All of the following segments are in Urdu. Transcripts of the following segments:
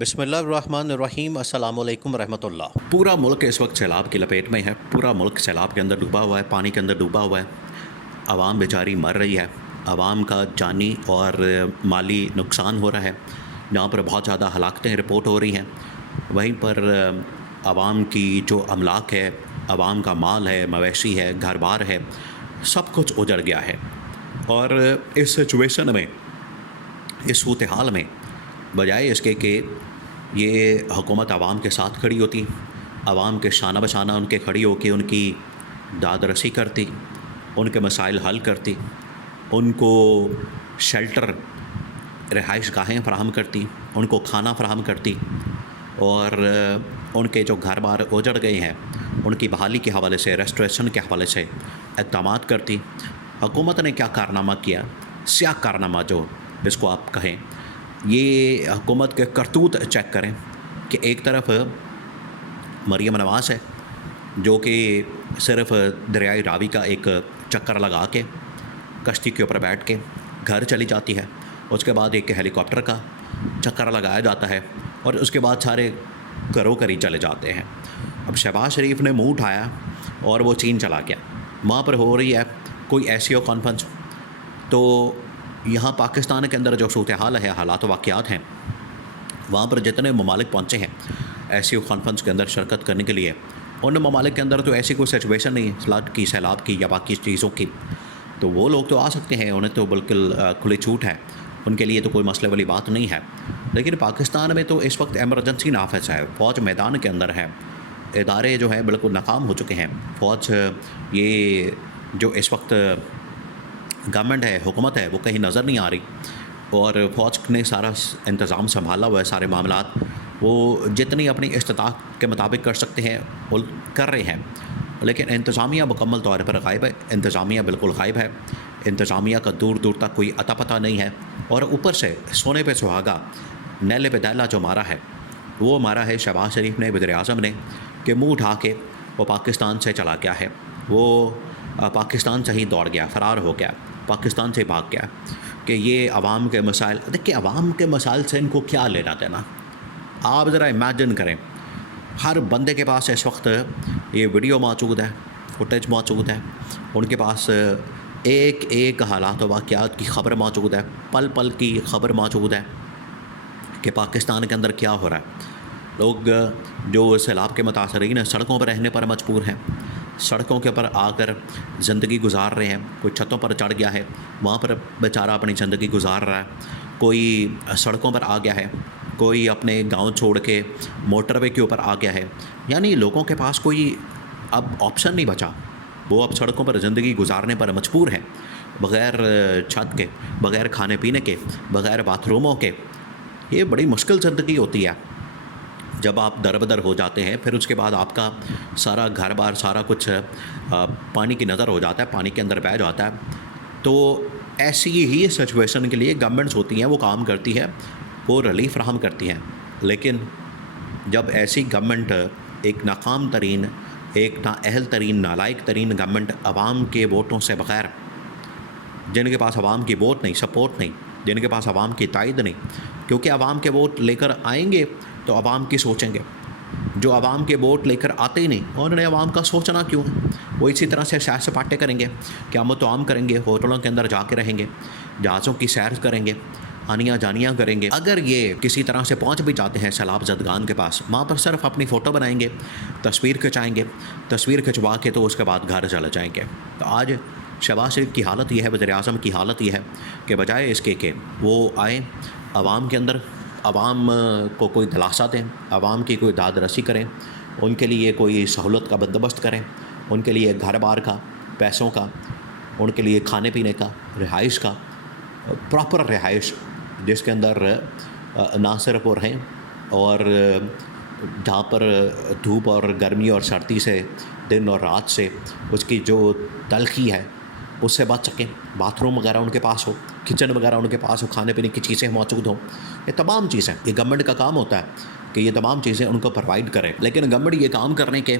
بسم اللہ الرحمن الرحیم۔ السلام علیکم ورحمۃ اللہ۔ پورا ملک اس وقت سیلاب کی لپیٹ میں ہے، پورا ملک سیلاب کے اندر ڈوبا ہوا ہے، پانی کے اندر ڈوبا ہوا ہے۔ عوام بیچاری مر رہی ہے، عوام کا جانی اور مالی نقصان ہو رہا ہے، جہاں پر بہت زیادہ ہلاکتیں رپورٹ ہو رہی ہیں۔ وہیں پر عوام کی جو املاک ہے، عوام کا مال ہے، مویشی ہے، گھر بار ہے، سب کچھ اجڑ گیا ہے۔ اور اس سچویشن میں، اس صورتحال میں، بجائے اس کے کہ یہ حکومت عوام کے ساتھ کھڑی ہوتی، عوام کے شانہ بشانہ ان کے کھڑی ہو کے ان کی داد رسی کرتی، ان کے مسائل حل کرتی، ان کو شیلٹر، رہائش گاہیں فراہم کرتی، ان کو کھانا فراہم کرتی، اور ان کے جو گھر بار اجڑ گئے ہیں ان کی بحالی کے حوالے سے، ریسٹوریشن کے حوالے سے اقدامات کرتی۔ حکومت نے کیا کارنامہ کیا، سیاہ کارنامہ جو جس کو آپ کہیں، یہ حکومت کے کرتوت چیک کریں کہ ایک طرف مریم نواز ہے جو کہ صرف دریائے راوی کا ایک چکر لگا کے کشتی کے اوپر بیٹھ کے گھر چلی جاتی ہے، اس کے بعد ایک ہیلی کاپٹر کا چکر لگایا جاتا ہے، اور اس کے بعد سارے گھروں کر ہی چلے جاتے ہیں۔ اب شہباز شریف نے منہ اٹھایا اور وہ چین چلا گیا، وہاں پر ہو رہی ہے کوئی ایسی کانفرنس، تو یہاں پاکستان کے اندر جو صورتحال ہے، حالات و واقعات ہیں، وہاں پر جتنے ممالک پہنچے ہیں ایسی کانفرنس کے اندر شرکت کرنے کے لیے، ان ممالک کے اندر تو ایسی کوئی سچویشن نہیں فلڈ کی، سیلاب کی یا باقی چیزوں کی، تو وہ لوگ تو آ سکتے ہیں، انہیں تو بالکل کھلی چھوٹ ہے، ان کے لیے تو کوئی مسئلے والی بات نہیں ہے۔ لیکن پاکستان میں تو اس وقت ایمرجنسی نافذ ہے، فوج میدان کے اندر ہے، ادارے جو ہیں بالکل ناکام ہو چکے ہیں۔ فوج، یہ جو اس وقت گورنمنٹ ہے، حکومت ہے، وہ کہیں نظر نہیں آ رہی، اور فوج نے سارا انتظام سنبھالا ہوا ہے، سارے معاملات وہ جتنی اپنی استطاعت کے مطابق کر سکتے ہیں وہ کر رہے ہیں، لیکن انتظامیہ مکمل طور پر غائب ہے، انتظامیہ بالکل غائب ہے، انتظامیہ کا دور دور تک کوئی عطا پتہ نہیں ہے، اور اوپر سے سونے پہ سہاگا، نیلے پہ دیلا جو مارا ہے، وہ مارا ہے شہباز شریف نے، وزیر اعظم نے، کہ منہ اٹھا کے وہ پاکستان سے چلا گیا ہے، وہ پاکستان سے ہی دوڑ گیا، فرار ہو گیا، پاکستان سے بھاگ گیا، کہ یہ عوام کے مسائل، دیکھیں عوام کے مسائل سے ان کو کیا لینا دینا۔ آپ ذرا امیجن کریں، ہر بندے کے پاس اس وقت یہ ویڈیو موجود ہے، فوٹیج موجود ہے، ان کے پاس ایک ایک حالات و واقعات کی خبر موجود ہے، پل پل کی خبر موجود ہے کہ پاکستان کے اندر کیا ہو رہا ہے۔ لوگ جو سیلاب کے متاثرین ہیں سڑکوں پر رہنے پر مجبور ہیں، سڑکوں کے اوپر آ کر زندگی گزار رہے ہیں، کوئی چھتوں پر چڑھ گیا ہے، وہاں پر بیچارہ اپنی زندگی گزار رہا ہے، کوئی سڑکوں پر آ گیا ہے، کوئی اپنے گاؤں چھوڑ کے موٹر وے کے اوپر آ گیا ہے۔ یعنی لوگوں کے پاس کوئی اب آپشن نہیں بچا، وہ اب سڑکوں پر زندگی گزارنے پر مجبور ہیں، بغیر چھت کے، بغیر کھانے پینے کے، بغیر باتھ روموں کے۔ یہ بڑی مشکل زندگی ہوتی ہے جب آپ در بدر ہو جاتے ہیں، پھر اس کے بعد آپ کا سارا گھر بار، سارا کچھ پانی کی نظر ہو جاتا ہے، پانی کے اندر بہہ جاتا ہے۔ تو ایسی ہی سچویشن کے لیے گورنمنٹس ہوتی ہیں، وہ کام کرتی ہے، وہ ریلیف فراہم کرتی ہیں، لیکن جب ایسی گورنمنٹ، ایک ناکام ترین، ایک نااہل ترین، نالائق ترین گورنمنٹ، عوام کے ووٹوں سے بغیر، جن کے پاس عوام کی ووٹ نہیں، سپورٹ نہیں، جن کے پاس عوام کی تائید نہیں، کیونکہ عوام کے ووٹ لے کر آئیں گے تو عوام کی سوچیں گے، جو عوام کے ووٹ لے کر آتے ہی نہیں، انہوں نے عوام کا سوچنا کیوں ہے؟ وہ اسی طرح سے سیر سپاٹے کریں گے، قیامت و عام کریں گے، ہوٹلوں کے اندر جا کے رہیں گے، جہازوں کی سیر کریں گے، آنیاں جانیاں کریں گے۔ اگر یہ کسی طرح سے پہنچ بھی جاتے ہیں سیلاب زدگان کے پاس، وہاں پر صرف اپنی فوٹو بنائیں گے، تصویر کھنچائیں گے، تصویر کھنچوا کے تو اس کے بعد گھر چلے جائیں گے۔ تو آج شہباز شریف کی حالت یہ ہے، وزیر اعظم کی حالت یہ ہے کہ بجائے اس کے کہ وہ آئیں عوام کے اندر، عوام کو کوئی دلاسا دیں، عوام کی کوئی داد رسی کریں، ان کے لیے کوئی سہولت کا بندوبست کریں، ان کے لیے گھر بار کا، پیسوں کا، ان کے لیے کھانے پینے کا، رہائش کا، پراپر رہائش جس کے اندر نہ صرف وہ رہیں، اور جہاں پر دھوپ اور گرمی اور سردی سے، دن اور رات سے، اس کی جو تلخی ہے اس سے بچ سکیں، باتھ روم وغیرہ ان کے پاس ہو، کچن وغیرہ ان کے پاس ہو، کھانے پینے کی چیزیں موجود ہوں، یہ تمام چیزیں، یہ گورنمنٹ کا کام ہوتا ہے کہ یہ تمام چیزیں ان کو پرووائڈ کرے۔ لیکن گورنمنٹ یہ کام کرنے کے،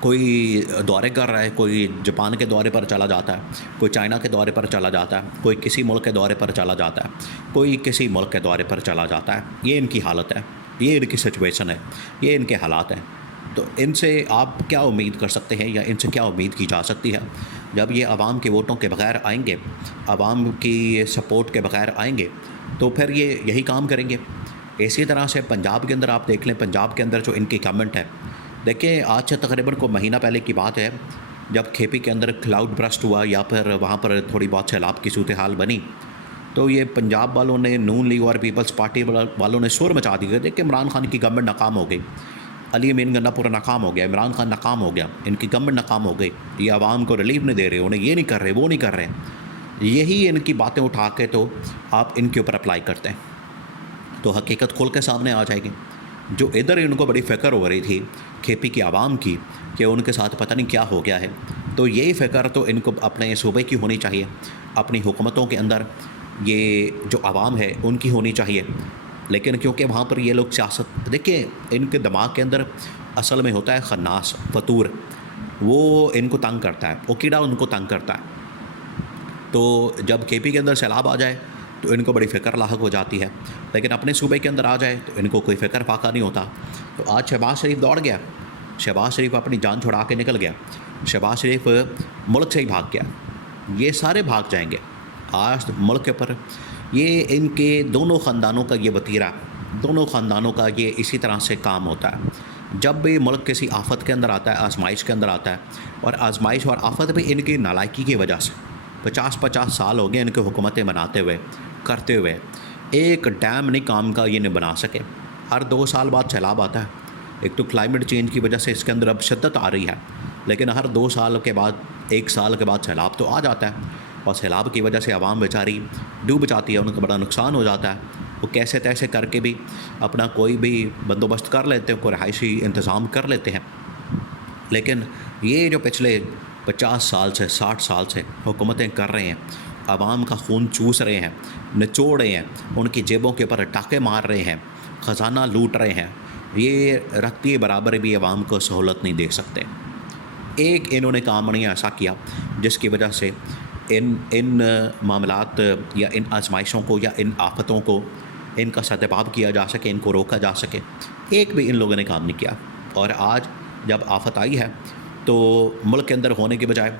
کوئی دورے کر رہا ہے، کوئی جاپان کے دورے پر چلا جاتا ہے، کوئی چائنا کے دورے پر چلا جاتا ہے، کوئی کسی ملک کے دورے پر چلا جاتا ہے، کوئی کسی ملک کے دورے پر چلا جاتا ہے، یہ ان کی حالت ہے۔ یہ ان کی سچویشن ہے، یہ ان کے حالات ہیں. تو ان سے آپ کیا امید کر سکتے ہیں یا ان سے کیا امید کی جا سکتی ہے جب یہ عوام کے ووٹوں کے بغیر آئیں گے، عوام کی سپورٹ کے بغیر آئیں گے تو پھر یہ یہی کام کریں گے. اسی طرح سے پنجاب کے اندر آپ دیکھ لیں، پنجاب کے اندر جو ان کی گورنمنٹ ہے، دیکھیں آج سے تقریباً کو مہینہ پہلے کی بات ہے جب کھے پی کے اندر کلاؤڈ برسٹ ہوا یا پھر وہاں پر تھوڑی بہت سیلاب کی صورتحال بنی، تو یہ پنجاب والوں نے، نون لیگ اور پیپلز پارٹی والوں نے شور مچا دیا. دیکھیں عمران خان کی گورنمنٹ ناکام ہو گئی، علی امین گنہ پورا ناکام ہو گیا، عمران خان ناکام ہو گیا، ان کی گورنمنٹ ناکام ہو گئی، یہ عوام کو ریلیف نہیں دے رہے، انہیں یہ نہیں کر رہے، وہ نہیں کر رہے. یہی ان کی باتیں اٹھا کے تو آپ ان کے اوپر اپلائی کرتے ہیں تو حقیقت کھول کے سامنے آ جائے گی. جو ادھر ان کو بڑی فکر ہو رہی تھی کھے پی کی عوام کی کہ ان کے ساتھ پتہ نہیں کیا ہو گیا ہے، تو یہی فکر تو ان کو اپنے صوبے کی ہونی چاہیے، اپنی حکومتوں کے اندر یہ جو عوام ہے ان کی ہونی چاہیے. لیکن کیونکہ وہاں پر یہ لوگ سیاست، دیکھیں ان کے دماغ کے اندر اصل میں ہوتا ہے خناس فطور، وہ ان کو تنگ کرتا ہے، وہ کیڑا ان کو تنگ کرتا ہے. تو جب کھے پی کے اندر سیلاب آ جائے تو ان کو بڑی فکر لاحق ہو جاتی ہے، لیکن اپنے صوبے کے اندر آ جائے تو ان کو کوئی فکر فاقہ نہیں ہوتا. تو آج شہباز شریف دوڑ گیا، شہباز شریف اپنی جان چھڑا کے نکل گیا، شہباز شریف ملک سے ہی بھاگ گیا. یہ سارے بھاگ جائیں گے آج ملک کے پر. یہ ان کے دونوں خاندانوں کا یہ وتیرہ، دونوں خاندانوں کا یہ اسی طرح سے کام ہوتا ہے. جب بھی ملک کسی آفت کے اندر آتا ہے، آزمائش کے اندر آتا ہے، اور آزمائش اور آفت بھی ان کی نالائکی کی وجہ سے 50 سال ہو گئے ان کے حکومتیں بناتے ہوئے، کرتے ہوئے، ایک ڈیم نہیں کام کا یہ نہیں بنا سکے. ہر 2 سال بعد سیلاب آتا ہے. ایک تو کلائمیٹ چینج کی وجہ سے اس کے اندر اب شدت آ رہی ہے، لیکن ہر 2 سال کے بعد، 1 سال کے بعد سیلاب تو آ جاتا ہے، اور سیلاب کی وجہ سے عوام بیچاری ڈوب جاتی ہے، ان کا بڑا نقصان ہو جاتا ہے. وہ کیسے تیسے کر کے بھی اپنا کوئی بھی بندوبست کر لیتے ہیں، کوئی رہائشی انتظام کر لیتے ہیں. لیکن یہ جو پچھلے 50 سال سے 60 سال سے حکومتیں کر رہے ہیں، عوام کا خون چوس رہے ہیں، نچوڑ رہے ہیں، ان کی جیبوں کے اوپر ٹاکے مار رہے ہیں، خزانہ لوٹ رہے ہیں، یہ رکھتی برابر بھی عوام کو سہولت نہیں دے سکتے. ایک انہوں نے کام نہیں ایسا کیا جس کی وجہ سے ان معاملات یا ان آزمائشوں کو یا ان آفتوں کو ان کا سدباب کیا جا سکے، ان کو روکا جا سکے. ایک بھی ان لوگوں نے کام نہیں کیا. اور آج جب آفت آئی ہے تو ملک کے اندر ہونے کے بجائے،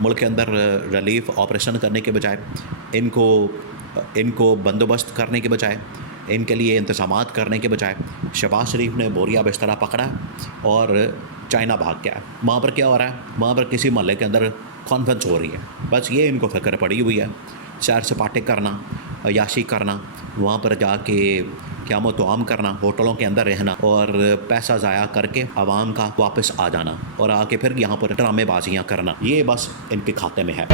ملک کے اندر ریلیف آپریشن کرنے کے بجائے، ان کو بندوبست کرنے کے بجائے، ان کے لیے انتظامات کرنے کے بجائے، شہباز شریف نے بوریا بسترا پکڑا اور چائنا بھاگ گیا. وہاں پر کیا ہو رہا ہے؟ وہاں پر کسی محلے کے اندر کانفرنس ہو رہی ہے، بس یہ ان کو فکر پڑی ہوئی ہے. سیر سپاٹے کرنا، عیاشی کرنا، وہاں پر جا کے قیام و طعام کرنا، ہوٹلوں کے اندر رہنا اور پیسہ ضائع کر کے عوام کا واپس آ جانا اور آ کے پھر یہاں پر ڈرامے بازیاں کرنا، یہ بس ان کے کھاتے میں ہے.